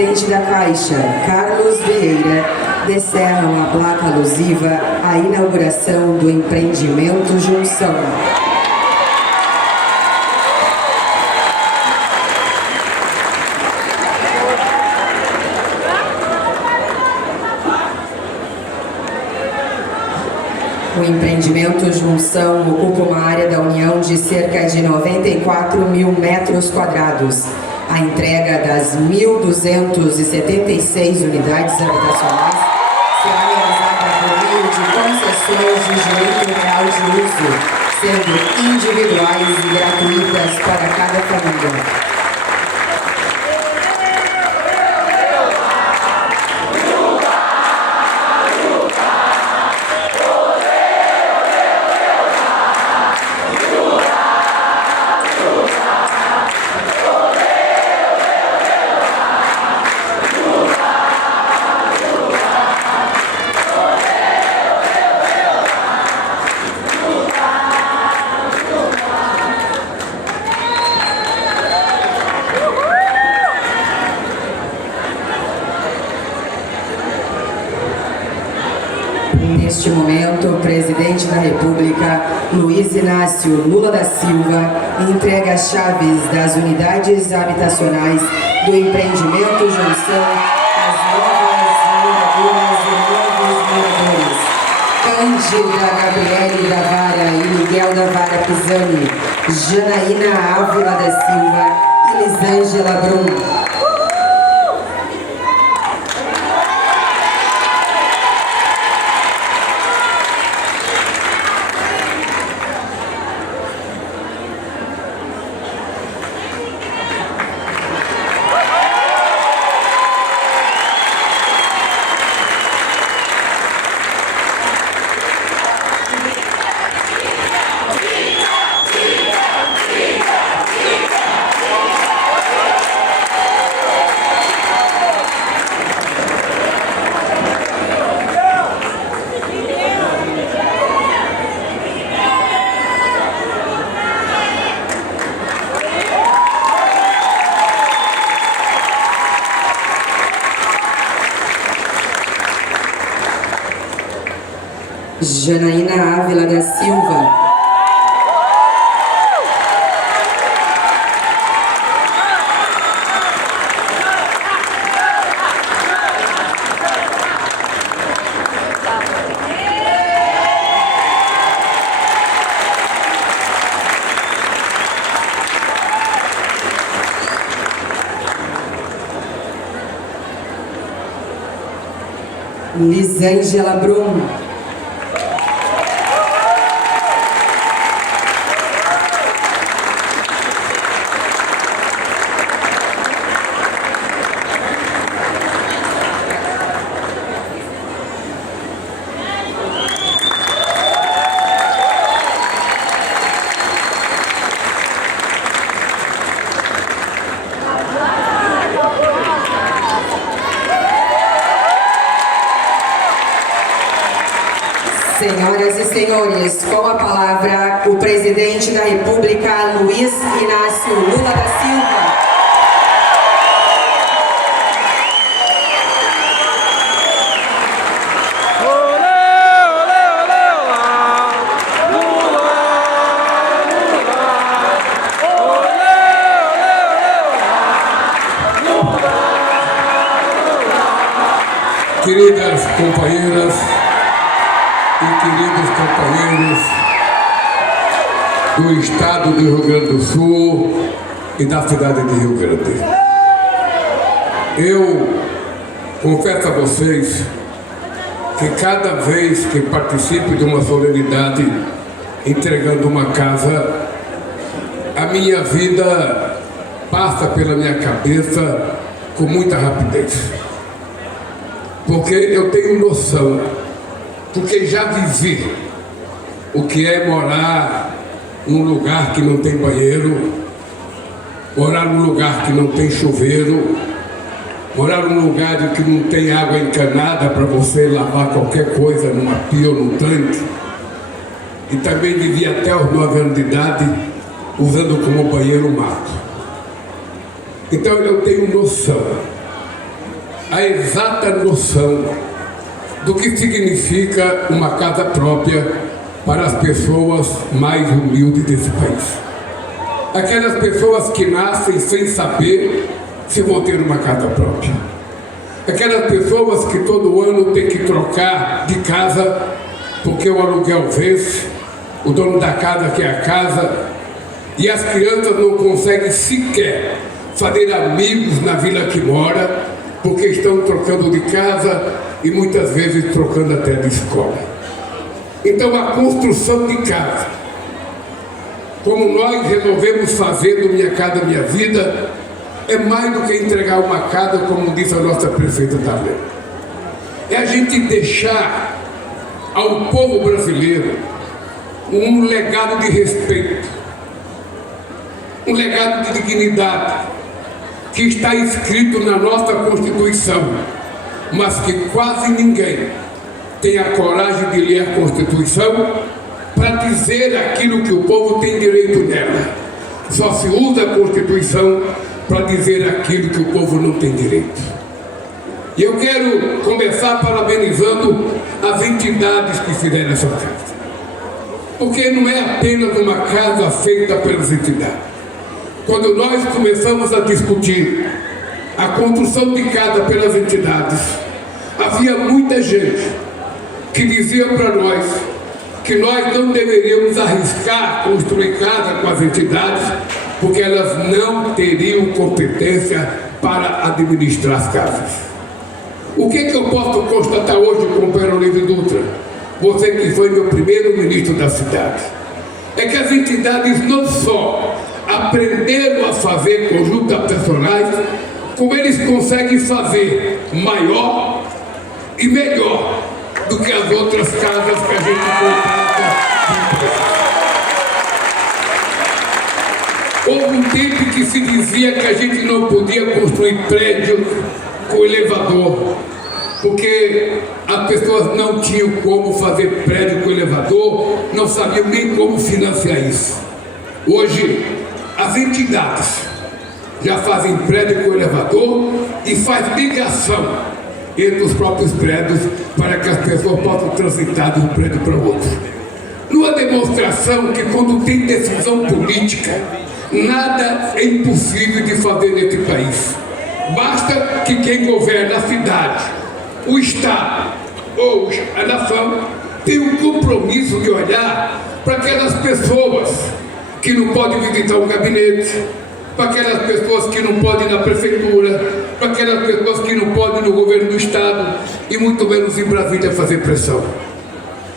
presidente da Caixa, Carlos Vieira, descerram a placa alusiva à inauguração do empreendimento Junção. O empreendimento Junção ocupa uma área da União de cerca de 94 mil metros quadrados. A entrega das 1.276 unidades habitacionais será realizada por meio de concessões de direito real de uso, sendo individuais e gratuitas para cada família. Neste momento, o presidente da República, Luiz Inácio Lula da Silva, entrega as chaves das unidades habitacionais do empreendimento Junção às novas moradoras e novos moradores. Cândida Gabriele da Vara e Miguel da Vara Pisani, Janaína Ávila da Silva e Lisângela Brum. Janaína Ávila da Silva. Lisângela Brum. Senhoras e senhores, com a palavra, o presidente da República, Luiz Inácio Lula da Silva. Queridas companheiras e queridos companheiros do estado do Rio Grande do Sul e da cidade de Rio Grande, eu confesso a vocês que cada vez que participo de uma solenidade entregando uma casa, a minha vida passa pela minha cabeça com muita rapidez, porque eu tenho noção, porque já vivi o que é morar num lugar que não tem banheiro, morar num lugar que não tem chuveiro, morar num lugar que não tem água encanada para você lavar qualquer coisa numa pia ou num tanque. E também vivi até os 9 anos de idade usando como banheiro mato. Então eu tenho noção a exata noção do que significa uma casa própria para as pessoas mais humildes desse país. Aquelas pessoas que nascem sem saber se vão ter uma casa própria. Aquelas pessoas que todo ano têm que trocar de casa porque o aluguel vence, o dono da casa quer a casa, e as crianças não conseguem sequer fazer amigos na vila que mora, porque estão trocando de casa e muitas vezes trocando até de escola. Então a construção de casa, como nós resolvemos fazer do Minha Casa Minha Vida, é mais do que entregar uma casa, como disse a nossa prefeita também. É a gente deixar ao povo brasileiro um legado de respeito, um legado de dignidade, que está escrito na nossa Constituição, mas que quase ninguém tem a coragem de ler a Constituição para dizer aquilo que o povo tem direito nela. Só se usa a Constituição para dizer aquilo que o povo não tem direito. E eu quero começar parabenizando as entidades que fizeram essa casa, porque não é apenas uma casa feita pelas entidades. Quando nós começamos a discutir a construção de casa pelas entidades, havia muita gente que dizia para nós que nós não deveríamos arriscar construir casa com as entidades, porque elas não teriam competência para administrar as casas. O que eu posso constatar hoje com o Pedro Oliveira Dutra, você que foi meu primeiro ministro da cidade, é que as entidades não só aprenderam a fazer conjuntos habitacionais, como eles conseguem fazer maior e melhor do que as outras casas que a gente contrata. Houve um tempo que se dizia que a gente não podia construir prédio com elevador, porque as pessoas não tinham como fazer prédio com elevador, não sabiam nem como financiar isso. Hoje, as entidades já fazem prédio com elevador e faz ligação entre os próprios prédios para que as pessoas possam transitar de um prédio para o outro. Numa demonstração que, quando tem decisão política, nada é impossível de fazer nesse país. Basta que quem governa a cidade, o Estado ou a nação tenha um compromisso de olhar para aquelas pessoas que não podem visitar um gabinete, para aquelas pessoas que não podem ir na prefeitura, para aquelas pessoas que não podem ir no governo do Estado e muito menos em Brasília fazer pressão.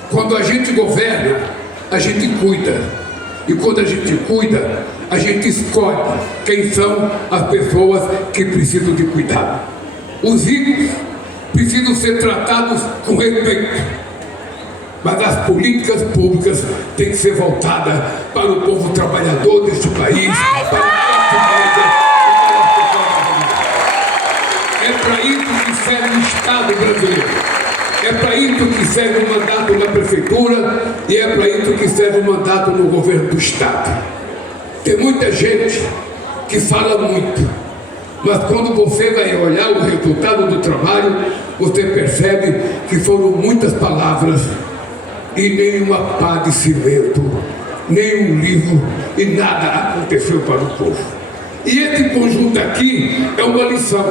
Quando a gente governa, a gente cuida. E quando a gente cuida, a gente escolhe quem são as pessoas que precisam de cuidado. Os ricos precisam ser tratados com respeito, mas as políticas públicas têm que ser voltadas para o povo trabalhador deste país, para é para isso que serve o Estado brasileiro, é para isso que serve o mandato na prefeitura e é para isso que serve o mandato no governo do Estado. Tem muita gente que fala muito, mas quando você vai olhar o resultado do trabalho, você percebe que foram muitas palavras e nenhuma pá de cimento, nenhum livro e nada aconteceu para o povo. E esse conjunto aqui é uma lição.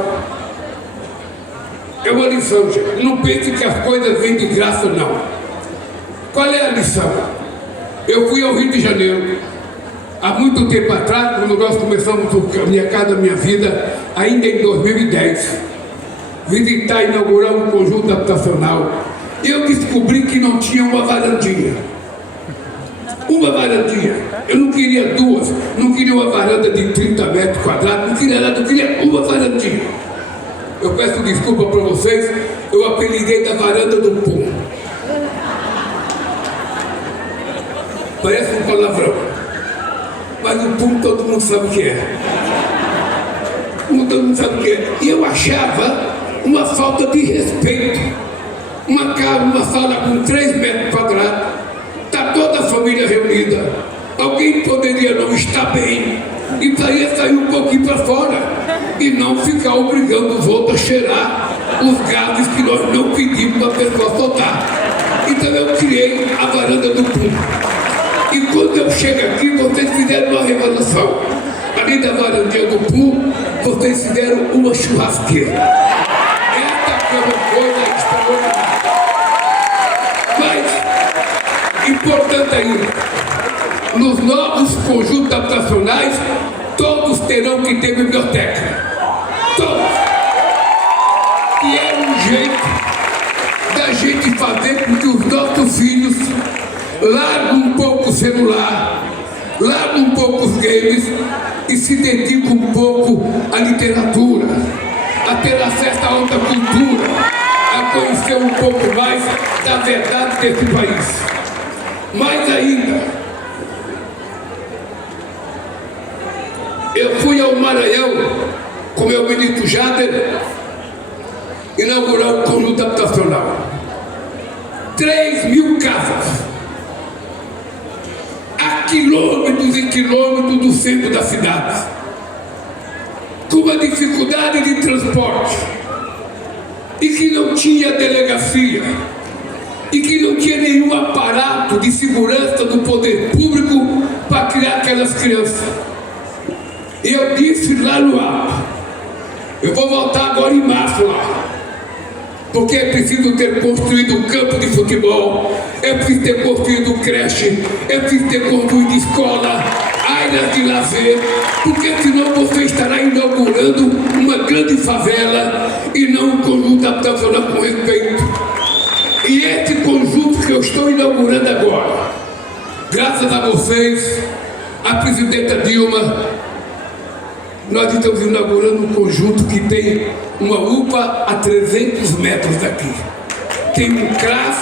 É uma lição, gente. Não pense que as coisas vêm de graça, não. Qual é a lição? Eu fui ao Rio de Janeiro há muito tempo atrás, quando nós começamos o Minha Casa Minha Vida, ainda em 2010, visitar e inaugurar um conjunto habitacional. E eu descobri que não tinha uma varandinha. Uma varandinha. Eu não queria duas, não queria uma varanda de 30 metros quadrados, não queria nada, eu queria uma varandinha. Eu peço desculpa para vocês, eu apelidei da varanda do pum. Parece um palavrão, mas o pum todo mundo sabe o que é. Todo mundo sabe o que é. E eu achava uma falta de respeito. Uma casa, uma sala com 3 metros quadrados, está toda a família reunida. Alguém poderia não estar bem e sair um pouquinho para fora e não ficar obrigando os outros a cheirar os gases que nós não pedimos para a pessoa soltar. Então eu criei a varanda do PUM. E quando eu chego aqui, vocês fizeram uma revolução. Além da varandinha do PUM, vocês fizeram uma churrasqueira. Essa foi uma coisa extraordinária. Mas, importante ainda, nos novos conjuntos habitacionais, todos terão que ter biblioteca. Todos. E é um jeito da gente fazer com que os nossos filhos larguem um pouco o celular, larguem um pouco os games e se dediquem um pouco à literatura, a ter acesso a outra cultura, a conhecer um pouco mais da verdade desse país. Mais ainda, eu fui ao Maranhão com meu ministro Jader inaugurar um conjunto habitacional. 3.000 casas, a quilômetros e quilômetros do centro da cidade, com uma dificuldade de transporte, e que não tinha delegacia, e que não tinha nenhum aparato de segurança do poder público para criar aquelas crianças. Eu disse lá no ato, eu vou voltar agora em março lá, porque é preciso ter construído um campo de futebol, é preciso ter construído creche, é preciso ter construído escola, áreas de lazer, porque senão você estará inaugurando uma grande favela e não um conjunto habitacional com respeito. E esse conjunto que eu estou inaugurando agora, graças a vocês, a presidenta Dilma, nós estamos inaugurando um conjunto que tem uma UPA a 300 metros daqui, tem um CRAS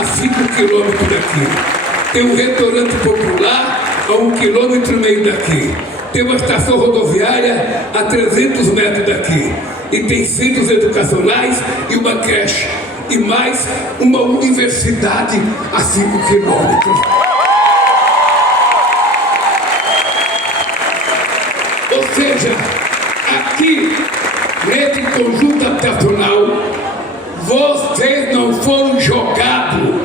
a 5 quilômetros daqui, tem um restaurante popular a 1,5 quilômetros daqui, tem uma estação rodoviária a 300 metros daqui, e tem centros educacionais e uma creche, e mais uma universidade a 5 quilômetros. Ou seja, aqui, nesse conjunto habitacional, vocês não foram jogados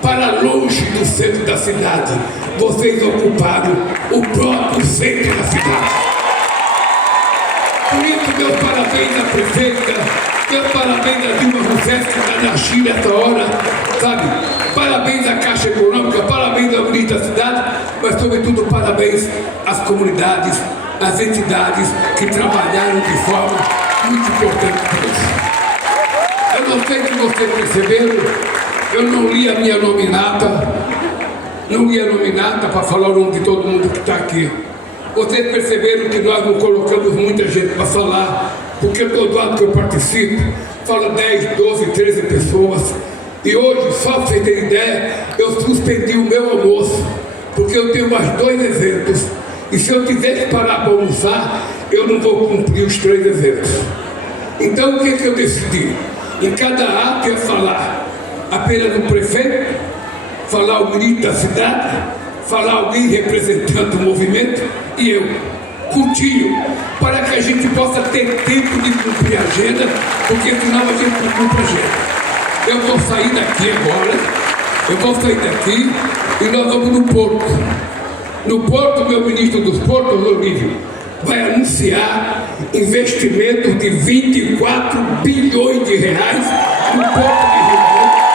para longe do centro da cidade. Vocês ocuparam o próprio centro da cidade. Por isso, meus parabéns à prefeita, meus parabéns a Dilma Rousseff, que está na China essa hora, sabe? Parabéns à Caixa Econômica, parabéns ao ministro da cidade, mas, sobretudo, parabéns às comunidades, as entidades que trabalharam de forma muito importante para isso. Eu não sei se vocês perceberam, eu não li a minha nominata, para falar o nome de todo mundo que está aqui. Vocês perceberam que nós não colocamos muita gente para falar, porque todo ano que eu participo, fala 10, 12, 13 pessoas. E hoje, só para vocês terem ideia, eu suspendi o meu almoço, porque eu tenho mais 2 eventos. E se eu tivesse que parar para almoçar, eu não vou cumprir os 3 eventos. Então o que eu decidi? Em cada ato eu falar apenas o prefeito, falar o ministro da cidade, falar alguém representando o movimento e eu, curtinho, para que a gente possa ter tempo de cumprir a agenda, porque senão a gente não cumpre a agenda. Eu vou sair daqui agora, e nós vamos no Porto. No Porto, meu ministro dos Portos, Olívio, vai anunciar investimento de 24 bilhões de reais no Porto de Rio Branco.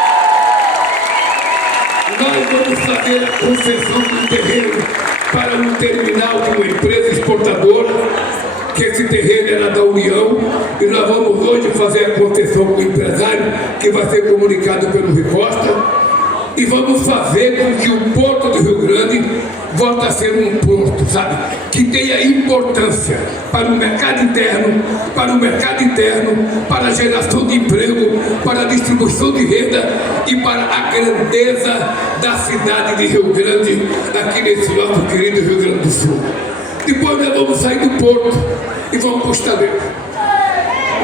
Nós vamos fazer a concessão do terreno para um terminal de uma empresa exportadora, que esse terreno era da União, e nós vamos hoje fazer a concessão com o empresário, que vai ser comunicado pelo Rui Costa, e vamos fazer com que o Porto de Rio Grande volte a ser um porto, sabe, que tenha importância para o mercado interno, para a geração de emprego, para a distribuição de renda e para a grandeza da cidade de Rio Grande, aqui nesse nosso querido Rio Grande do Sul. Depois nós vamos sair do porto e vamos para o estaleiro.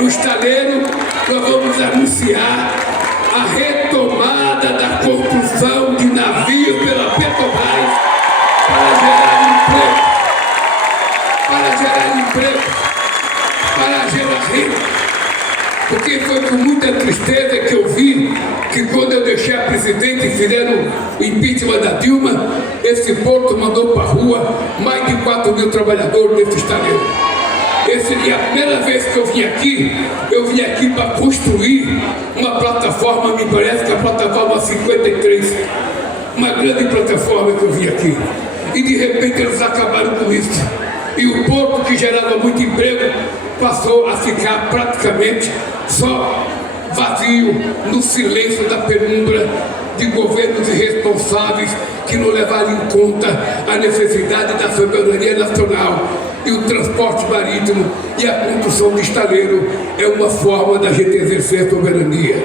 No estaleiro nós vamos anunciar a retomada da construção de navios pela Petrobras para gerar emprego, para gerar renda. Porque foi com muita tristeza que eu vi que quando eu deixei a presidente e fizeram o impeachment da Dilma, esse porto mandou para a rua mais de 4 mil trabalhadores desse estaleiro. E a primeira vez que eu vim aqui para construir uma plataforma, me parece que a plataforma 53, uma grande plataforma que eu vim aqui. E de repente eles acabaram com isso. E o porto, que gerava muito emprego, passou a ficar praticamente só vazio, no silêncio da penumbra de governos irresponsáveis que não levaram em conta a necessidade da soberania nacional. E o transporte marítimo e a construção de estaleiro é uma forma da gente exercer a soberania.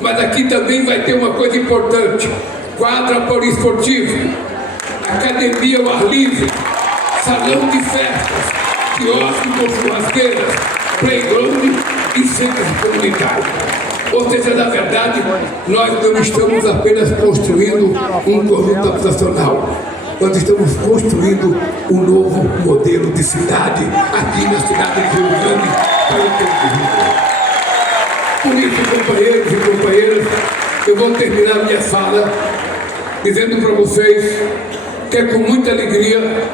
Mas aqui também vai ter uma coisa importante: quadra poliesportiva, academia ao ar livre, salão de festas, quiosque com churrasqueiras, playground e centros comunitários. Ou seja, na verdade, nós não estamos apenas construindo um conjunto habitacional, nós estamos construindo um novo modelo de cidade aqui na cidade de Rio Grande para o tempo de vida. Por isso, companheiros e companheiras, eu vou terminar minha fala dizendo para vocês que é com muita alegria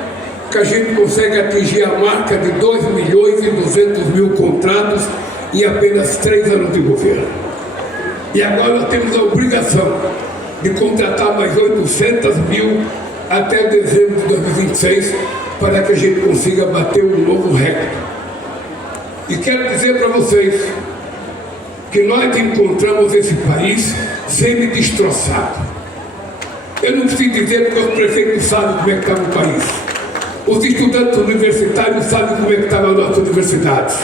que a gente consegue atingir a marca de 2.200.000 contratos em apenas 3 anos de governo. E agora nós temos a obrigação de contratar mais 800.000 até dezembro de 2026 para que a gente consiga bater um novo recorde. E quero dizer para vocês que nós encontramos esse país semi-destroçado. Eu não preciso dizer porque os prefeitos sabem como é que está o país. Os estudantes universitários sabem como é que estava a nossa universidade.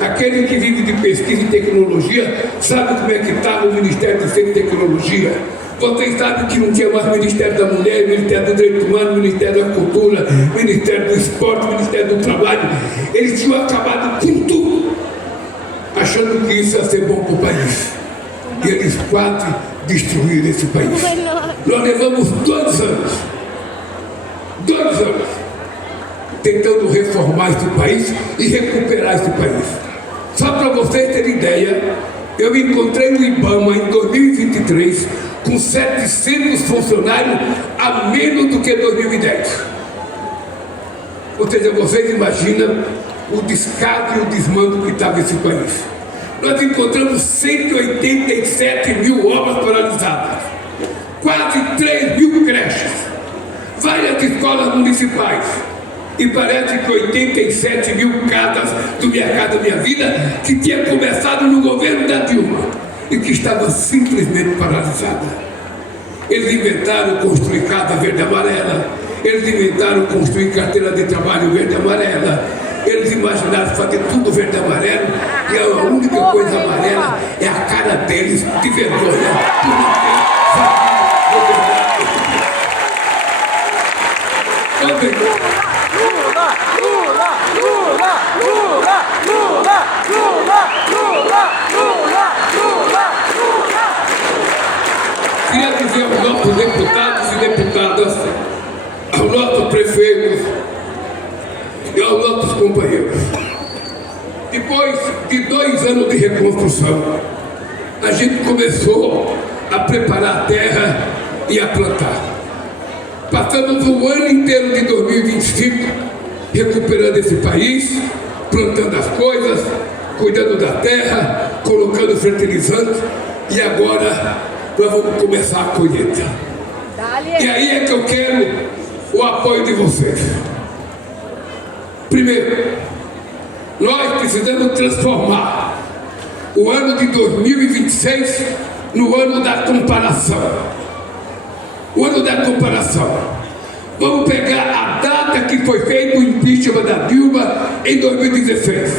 Aquele que vive de pesquisa e tecnologia sabe como é que estava o Ministério de Ciência e Tecnologia. Vocês sabem que não tinha mais Ministério da Mulher, Ministério do Direito Humano, Ministério da Cultura, Ministério do Esporte, Ministério do Trabalho. Eles tinham acabado com tudo, achando que isso ia ser bom para o país. E eles quase destruíram esse país. Nós levamos 2 anos, tentando reformar esse país e recuperar esse país. Só para vocês terem ideia, eu encontrei no IBAMA em 2023 com 700 funcionários a menos do que 2010. Ou seja, vocês imaginam o descaso e o desmando que estava esse país. Nós encontramos 187.000 obras paralisadas, quase 3.000 creches, várias escolas municipais. E parece que 87.000 casas do Minha Casa Minha Vida, que tinha começado no governo da Dilma e que estava simplesmente paralisada. Eles inventaram construir casa verde e amarela, eles inventaram construir carteira de trabalho verde e amarela, eles imaginaram fazer tudo verde e amarelo, e a única coisa amarela é a cara deles de vergonha por não ter sabido governar esse país. Queria dizer aos nossos deputados e deputadas, aos nossos prefeitos e aos nossos companheiros, depois de 2 anos de reconstrução, a gente começou a preparar a terra e a plantar. Passamos o ano inteiro de 2025 recuperando esse país, plantando as coisas, cuidando da terra, colocando fertilizantes, e agora nós vamos começar a colheita. E aí é que eu quero o apoio de vocês. Primeiro, nós precisamos transformar o ano de 2026 no ano da comparação. O ano da comparação. Vamos pegar a data que foi feito o impeachment da Dilma em 2016.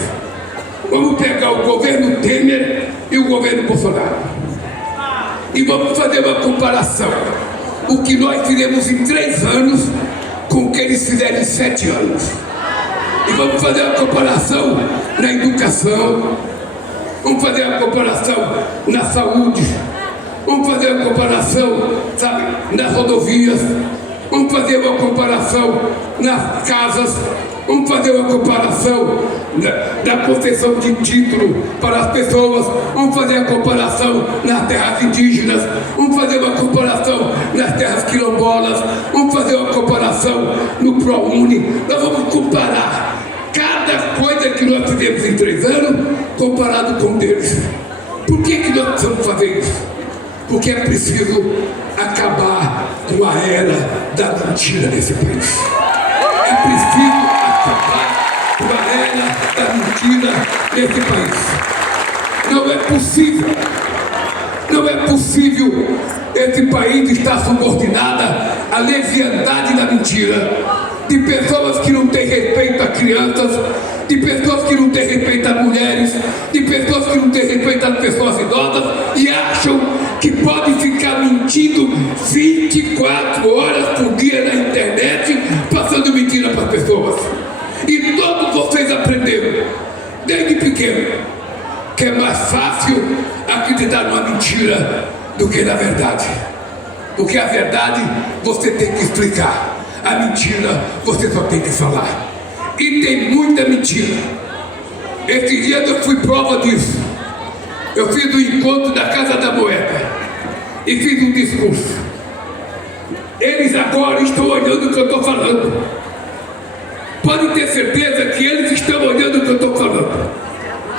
Vamos pegar o governo Temer e o governo Bolsonaro. E vamos fazer uma comparação. O que nós fizemos em 3 anos com o que eles fizeram em 7 anos. E vamos fazer uma comparação na educação. Vamos fazer uma comparação na saúde. Vamos fazer uma comparação, sabe, nas rodovias. Vamos fazer uma comparação nas casas. Vamos fazer uma comparação da concessão de título para as pessoas, vamos fazer a comparação nas terras indígenas, vamos fazer uma comparação nas terras quilombolas, vamos fazer uma comparação no ProUni, nós vamos comparar cada coisa que nós fizemos em 3 anos comparado com deles. Por que nós precisamos fazer isso? Porque é preciso acabar com a era da mentira nesse país. É preciso acabar com a era da mentira nesse país. Não é possível esse país estar subordinado à leviandade da mentira, de pessoas que não têm respeito a crianças, de pessoas que não têm respeito a mulheres, de pessoas que não têm respeito às pessoas idosas e acham que pode ficar mentindo 24 horas por dia na internet, passando mentira para as pessoas. E todos vocês aprenderam, desde pequeno, que é mais fácil acreditar numa mentira do que na verdade. Porque a verdade você tem que explicar, a mentira você só tem que falar. E tem muita mentira. Esse dia eu fui prova disso. Eu fiz o encontro da Casa da Moeda e fiz um discurso. Eles agora estão olhando o que eu estou falando. Podem ter certeza que eles estão olhando o que eu estou falando.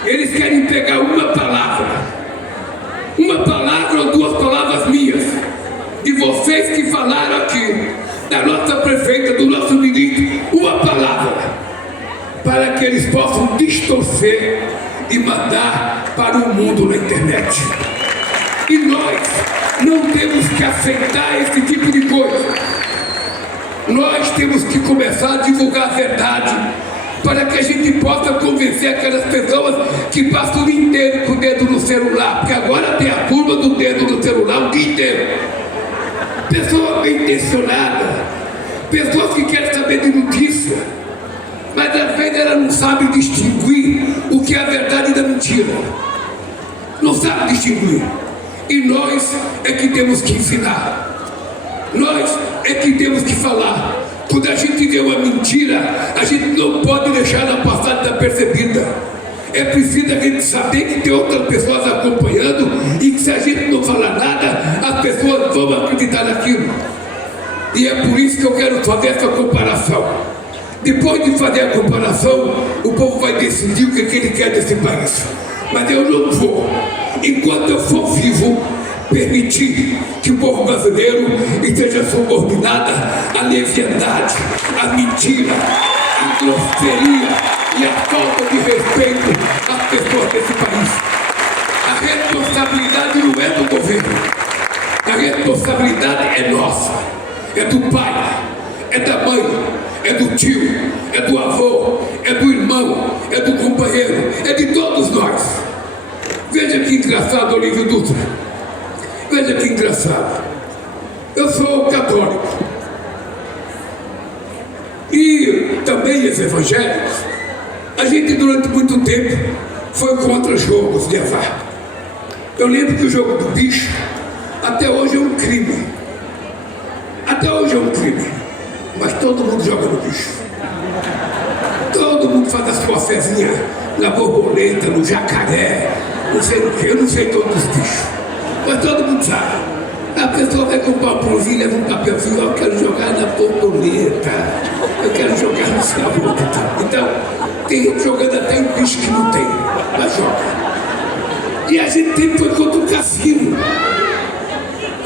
Eles querem pegar uma palavra ou 2 palavras minhas, de vocês que falaram aqui, da nossa prefeita, do nosso ministro, uma palavra, para que eles possam distorcer e mandar para o mundo na internet. E nós não temos que aceitar esse tipo de coisa. Nós temos que começar a divulgar a verdade, para que a gente possa convencer aquelas pessoas que passam o dia inteiro com o dedo no celular, porque agora tem a curva do dedo no celular o dia inteiro. Pessoas bem intencionadas, pessoas que querem saber de notícia, mas às vezes ela não sabe distinguir o que é a verdade da mentira. Não sabe distinguir. E nós é que temos que ensinar. Nós é que temos que falar. Quando a gente vê uma mentira, a gente não pode deixar ela passar desapercebida. É preciso a gente saber que tem outras pessoas acompanhando e que se a gente não falar nada, as pessoas vão acreditar naquilo. E é por isso que eu quero fazer essa comparação. Depois de fazer a comparação, o povo vai decidir o que ele quer desse país. Mas eu não vou, enquanto eu for vivo, permitir que o povo brasileiro esteja subordinado à leviandade, à mentira, à grosseria e à falta de respeito às pessoas desse país. A responsabilidade não é do governo, a responsabilidade é nossa, é do pai, é da mãe, é do tio, é do avô, é do irmão, é do companheiro, é de todos nós. Veja que engraçado, Olívio Dutra. Veja que engraçado. Eu sou católico. E também os evangélicos, a gente durante muito tempo foi contra jogos de azar. Eu lembro que o jogo do bicho até hoje é um crime. Até hoje é um crime. Mas todo mundo joga no bicho. Todo mundo faz a sua fezinha na borboleta, no jacaré, não sei o que, eu não sei todos os bichos. Mas todo mundo sabe. A pessoa vai comprar um pãozinho, leva um papelzinho, eu quero jogar na borboleta, eu quero jogar no céu. Então, tem gente jogando até em bicho que não tem, mas joga. E a gente sempre foi contra o cassino.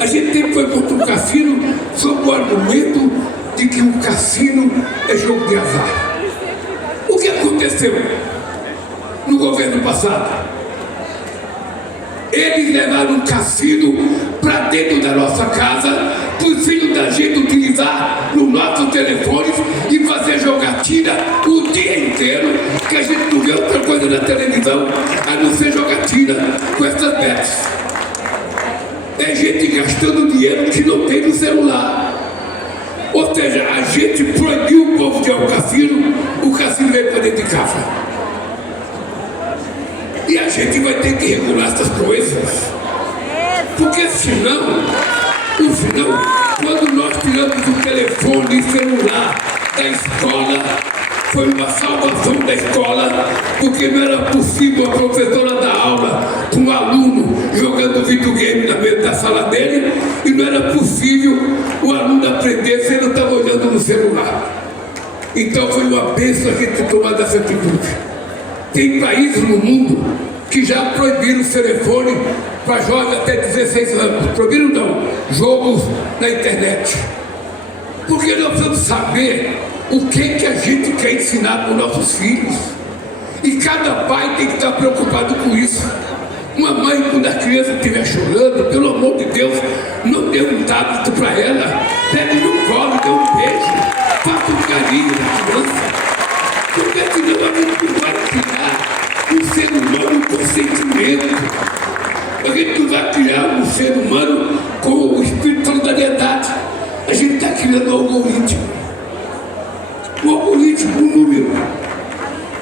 A gente sempre foi contra o cassino sob o argumento de que o cassino é jogo de azar. O que aconteceu no governo passado? Eles levaram um cassino para dentro da nossa casa, para os filhos da gente utilizar nos nossos telefones e fazer jogatina o dia inteiro, que a gente não vê outra coisa na televisão a não ser jogatina com essas bets. É gente gastando dinheiro que não tem no celular. Ou seja, a gente proibiu o povo de ir ao cassino, o cassino veio para dentro de casa. E a gente vai ter que regular essas coisas. Porque senão, quando nós tiramos o telefone e celular da escola, foi uma salvação da escola, porque não era possível a professora dar aula com um aluno jogando videogame na mesa da sala dele, e não era possível o aluno aprender se ele estava olhando no celular. Então foi uma bênção a gente tomar essa atitude. Tem países no mundo que já proibiram o telefone para jovens até 16 anos. Proibiram não, jogos na internet. Porque nós precisamos saber o que a gente quer ensinar para os nossos filhos. E cada pai tem que estar preocupado com isso. Uma mãe, quando a criança estiver chorando, pelo amor de Deus, não dê um tablet para ela. Pega no colo, dê um beijo, faça um carinho na criança. Porque senão a gente não vai criar um ser humano com sentimento. A gente não vai criar um ser humano com o espírito de solidariedade. A gente está criando um algoritmo. Um algoritmo, um número,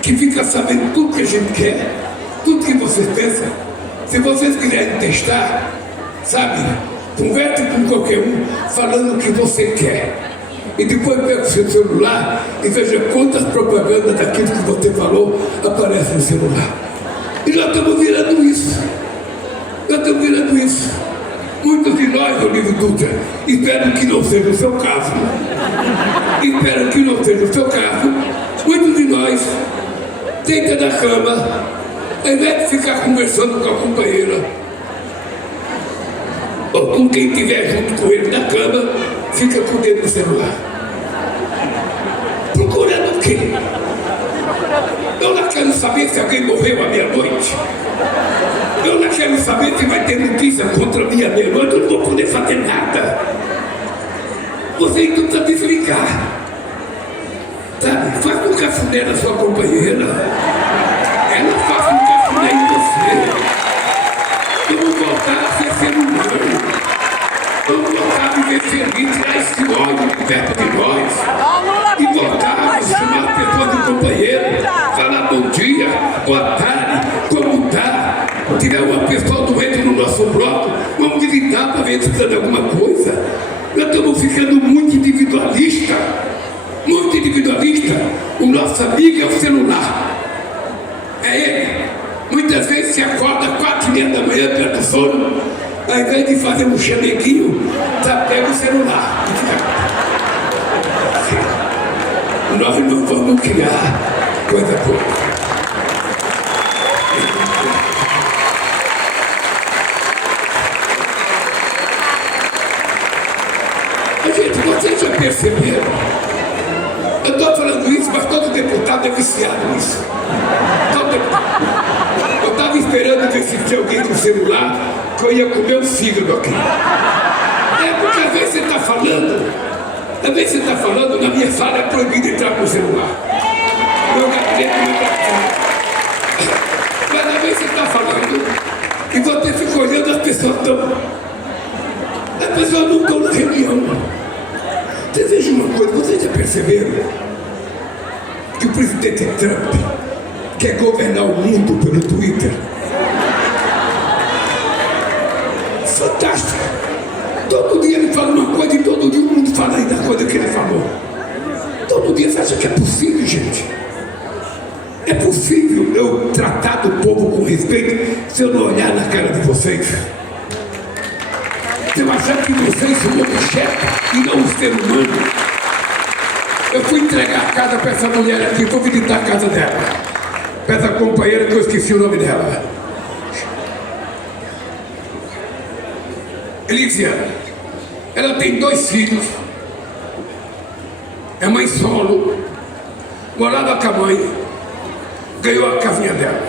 que fica sabendo tudo que a gente quer, tudo que vocês pensam. Se vocês quiserem testar, sabe, converse com qualquer um falando o que você quer. E depois pega o seu celular e veja quantas propagandas daquilo que você falou aparecem no celular. E nós estamos virando isso. Nós estamos virando isso. Muitos de nós, Olívio Dutra, espero que não seja o seu caso. Espero que não seja o seu caso. Muitos de nós deita na cama, ao invés de ficar conversando com a companheira, ou com quem estiver junto com ele na cama, fica com o dedo no celular. Procurando o quê? Eu não quero saber se alguém morreu à meia-noite. Eu não quero saber se vai ter notícia contra mim à meia-noite. Eu não vou poder fazer nada. Você então precisa desligar. Sabe? Faça um cafuné na sua companheira. Ela faça um cafuné em você. Vamos voltar a ser ser humano. Vamos voltar a viver feliz, tirar esse ódio de perto de nós. E voltar a chamar as pessoas de companheiro. Falar bom dia, boa tarde, como tá? Tiver uma pessoa doente no nosso bloco, vamos visitar para ver se precisa de alguma coisa. Nós estamos ficando muito individualista. Muito individualista. O nosso amigo é o celular. É ele. Muitas vezes se acorda 4h30 da manhã perto do sono, ao invés de fazer um chameguinho, já pega o celular. Nós não vamos criar coisa boa. Gente, vocês já perceberam? Eu estou falando isso, mas todo deputado é viciado nisso. Eu estava esperando ver se tinha alguém com celular, que eu ia comer um fígado aqui. É porque às vezes você está falando, na minha sala é proibido entrar com o celular. Meu gabinete não está aqui. Mas às vezes você está falando e você fica olhando, as pessoas não estão na reunião. Você veja uma coisa, vocês já perceberam que o presidente Trump quer governar o mundo pelo Twitter? Fantástico! Todo dia ele fala uma coisa e todo dia o mundo fala aí da coisa que ele falou. Todo dia você acha que é possível, gente? É possível eu tratar do povo com respeito se eu não olhar na cara de vocês? Se eu achar que vocês são um objeto e não um ser humano? Eu fui entregar a casa para essa mulher aqui, vou visitar a casa dela. Para essa companheira que eu esqueci o nome dela. Elísia, ela tem 2 filhos, é mãe solo, morava com a mãe, ganhou a casinha dela.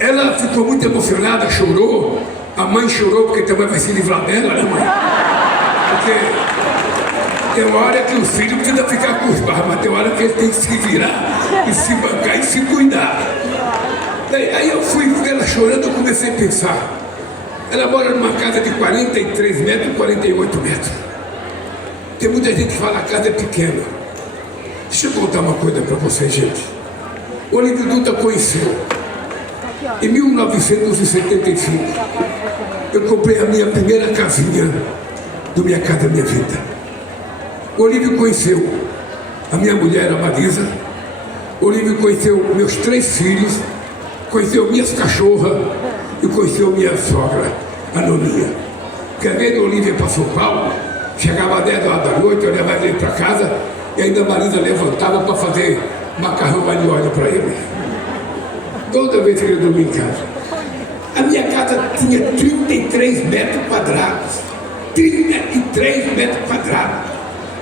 Ela ficou muito emocionada, chorou, a mãe chorou porque também vai se livrar dela, né, mãe? Porque tem uma hora que o filho precisa ficar com os pais, mas tem uma hora que ele tem que se virar e se bancar e se cuidar. Aí eu fui ver ela chorando, eu comecei a pensar. Ela mora numa casa de 43 metros, 48 metros. Tem muita gente que fala que a casa é pequena. Deixa eu contar uma coisa para vocês, gente. O Olívio Dutra conheceu. Em 1975, eu comprei a minha primeira casinha do Minha Casa Minha Vida. O Olívio conheceu a minha mulher, a Marisa. Olívio conheceu meus 3 filhos, conheceu minhas cachorras e conheceu minha sogra, a Noninha. Porque às vezes o Olívio ia para São Paulo, chegava às 10 horas da noite, eu levava ele para casa e ainda a Marisa levantava para fazer macarrão maniolha para ele. Toda vez que ele dormia em casa. A minha casa tinha 33 metros quadrados. 33 metros quadrados.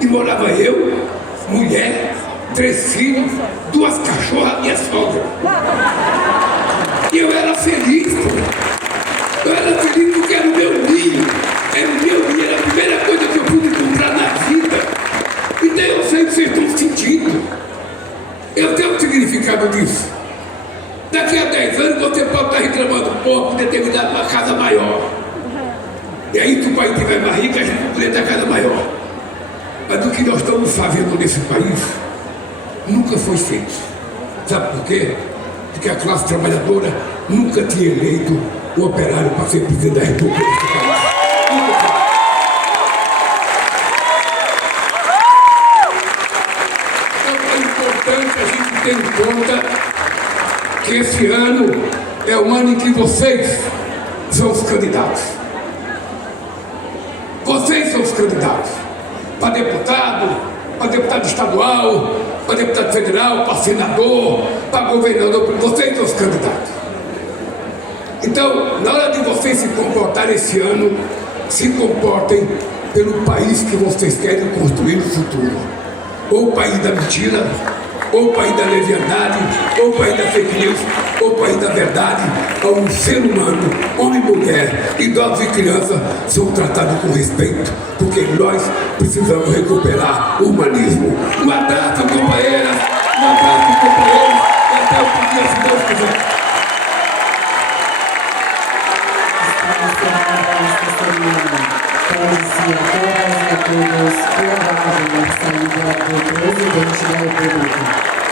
E morava eu, mulher, 3 filhos, 2 cachorras e minha sogra. E eu era feliz, pô. Eu era feliz porque era o meu ninho. Era o meu ninho, era a primeira coisa que eu pude comprar na vida. Então eu sei o que vocês estão sentindo. Eu tenho o significado disso. Daqui a 10 anos você pode estar reclamando, pô, poder ter me dado uma casa maior. E aí, se o país tiver mais rico, a gente vai poder ter uma casa maior. Mas o que nós estamos fazendo nesse país nunca foi feito. Sabe por quê? Porque a classe trabalhadora nunca tinha eleito o operário para ser presidente da República desse país. Nunca foi. Então é importante a gente ter em conta que esse ano é o ano em que vocês são os candidatos. Vocês são os candidatos. Para deputado estadual, para deputado federal, para senador, para governador, vocês são os candidatos. Então, na hora de vocês se comportarem esse ano, se comportem pelo país que vocês querem construir no futuro. Ou o país da mentira, ou o país da leviandade, ou o país da fake news, ou o país da verdade, ou um ser humano, homem e mulher, idosos e crianças, são tratados com respeito, porque nós precisamos recuperar o humanismo. Um abraço, companheiras, um abraço, companheiros, e até o dia, se Deus quiser. Pede-se a todas e a todos que aguardem a saída do presidente da República.